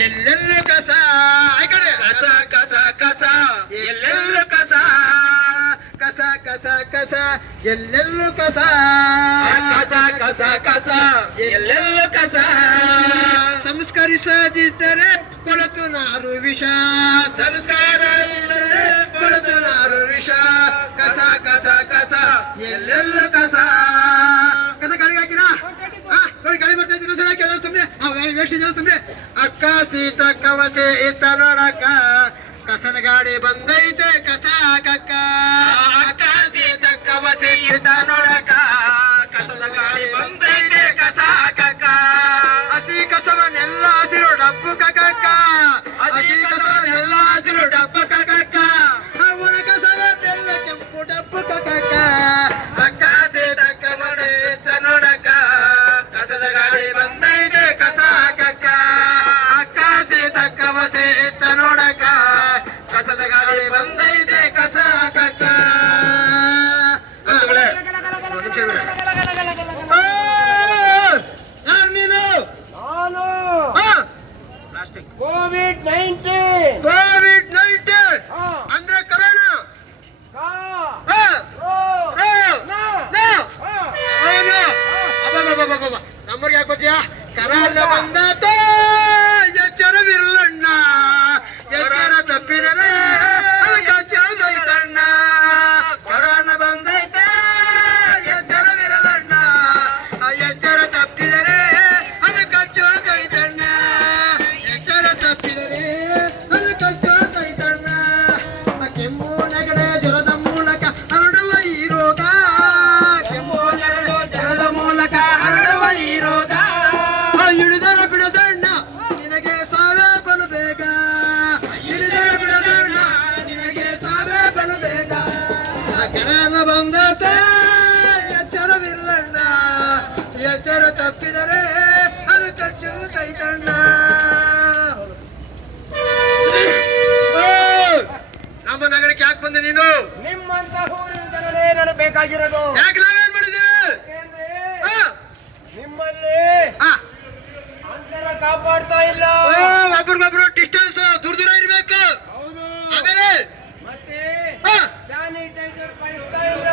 ಎಲ್ಲೆಲ್ಲೂ ಕಸ ಕಸ ಕಸ ಕಸ ಎಲ್ಲೆಲ್ಲೂ ಕಸ ಕಸ ಕಸ ಕಸ ಎಲ್ಲೆಲ್ಲೂ ಕಸ ಕಸ ಕಸ ಕಸ ಎಲ್ಲೆಲ್ಲೂ ಕಸ ಸಂಸ್ಕರಿಸದಿದ್ದರೆ ಕೊಳತು ನಾರು ವಿಷ ಸಂಸ್ಕಾರದಿದ್ದರೆ ಕೊಳತು ನಾರು ವಿಷ ಕಸ ಕಸ ಕಸ ಎಲ್ಲೆಲ್ಲೂ ಕಸ ಕಸ ಗಾಳಿಗೆ ಹಾಕಿರಾ ಗಾಳಿ ಬರ್ತಾ ಇದ್ದೀನಿ ಸರ್ ಹಾಕಿ ಸುಮ್ಮನೆ ವೇಸ್ಟ್ ಸುಮ್ಮನೆ ಅಕ್ಕ ಸೀತ ಕವಸೆ ಇತ್ತ ನೋಡಕ್ಕ ಕಸದ ಗಾಡಿ ಬಂದೈತೆ ಕಸ ಹಾಕಕ್ಕ ಅಕ್ಕ ಸೀತ ಕವಸೆ ಇತ್ತ ನೋಡಕ್ಕ ಕಸದ ಗಾಡಿ ಬಂದೈತೆ ಕಸ ಹಾಕಕ್ಕ ಹಸಿ ಕಸವನ್ನೆಲ್ಲ ಹಸಿರು ಡಬ್ಬು ಕಕ್ಕ ಹಸಿ ಕಸವನ್ನೆಲ್ಲ ಹಸಿರು ಡಬ್ಬು ಕಕ್ಕ ಒಣ ಕಸವನ್ನೆಲ್ಲ ಕೆಂಪು ಡಬ್ಬು ಕಕ್ಕ ಅಕ್ಕ ಸೀತ ಕವಸೆ ಇತ್ತ ನೋಡಕ್ಕ ಕಸದ ಗಾಡಿ ಬಂದೈತೆ ಕಸ ಹಾಕಕ್ಕ ಅಕ್ಕ ಸೀತ ಕವಸೆ ಇತ್ತ ನೋಡಕ್ಕ ಕಸದ ಗಾಡಿ ಬಂದೈತೆ ಕಸ ಹಾಕಕ್ಕ ನೀನು ಕೋವಿಡ್-19 ಅಂದ್ರೆ ಕರೋನಾ ನಮ್ಮರ್ಗೆ ಯಾಕೆ ಗೊತ್ತಿಯಾ ಕರೋನಾ ಬಂದಾತ ಎಚ್ಚರವಿರಲಣ್ಣ ಎಚ್ಚರ ತಪ್ಪಿದರೆ ಕಚ್ಚೋದೈತಣ್ಣ ಕರೋನಾ ಬಂದೈತೆ ಎಚ್ಚರವಿರಲಣ್ಣ ಎಚ್ಚರ ತಪ್ಪಿದರೆ ಅದು ಕಚ್ಚೋದೈತಣ್ಣ ಎಚ್ಚರ ತಪ್ಪಿದರೆ ಅದು ಕಚ್ಚೋದೈತಣ್ಣ ಕೆಮ್ಮು ನೆಗಡೆ ಜ್ವರದ ಮೂಲಕ ಹರಡುವ ಈ ರೋಗ ಕೆಮ್ಮು ನೆಗಡೆ ಜ್ವರದ ಮೂಲಕ ಹರಡುವ ಈ ರೋಗ ಹಿಡಿದರ ಬಿಡದಣ್ಣ ನಿನಗೆ ಸಾವೇ ಬಲು ಬೇಗ ಹಿಡಿದರ ಬಿಡದಣ್ಣ ನಿನಗೆ ಸಾವೇ ಬಲು ಬೇಗ ಕೆಳನ ಬಂದತ ಎಚ್ಚರವಿಲ್ಲಣ್ಣ ಎಚ್ಚರ ತಪ್ಪಿದರೆ ಅದು ಕಚ್ಚುತ್ತೈತಣ್ಣ ನಮ್ಮ ನಗರಕ್ಕೆ ಯಾಕೆ ಬಂದೆ ನೀನು ನಿಮ್ಮಂತ ಊರಿನ ಜನರೇ ನನಗೆ ಬೇಕಾಗಿರೋದು ಯಾಕೆ ನಾವೇನ್ ಮಾಡಿದ್ದೀವಿ ನಿಮ್ಮಲ್ಲಿ ಅಂತರ ಕಾಪಾಡ್ತಾ ಇಲ್ಲ ಒಬ್ರಿಗೊಬ್ರು ಡಿಸ್ಟೆನ್ಸ್ ದೂರ ದೂರ ಇರ್ಬೇಕು ಹೌದು ಆಮೇಲೆ ಮತ್ತೆ ಸ್ಯಾನಿಟೈಸರ್ ಬಳಸ್ತಾ ಇಲ್ಲ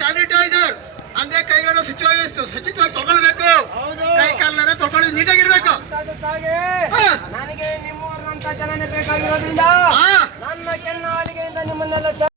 ಸ್ಯಾನಿಟೈಸರ್ ಅಂದ್ರೆ ಕೈಗಳನ್ನು ಶುಚಿತ್ವವಾಗಿ ತೊಗೊಳ್ಬೇಕು ಹೌದು ಕೈ ಕಾಲನ್ನ ತೊಗೊಳ್ಳೋದು ನೀಟಾಗಿರ್ಬೇಕು ಅದಕ್ಕಾಗಿ ನನಗೆ ನಿಮ್ಮೂರಿನಂತ ಜನನೇ ಬೇಕಾಗಿರೋದ್ರಿಂದ ನನ್ನ ಕೆನ್ನಾಲಿಗೆಯಿಂದ ನಿಮ್ಮನ್ನೆಲ್ಲ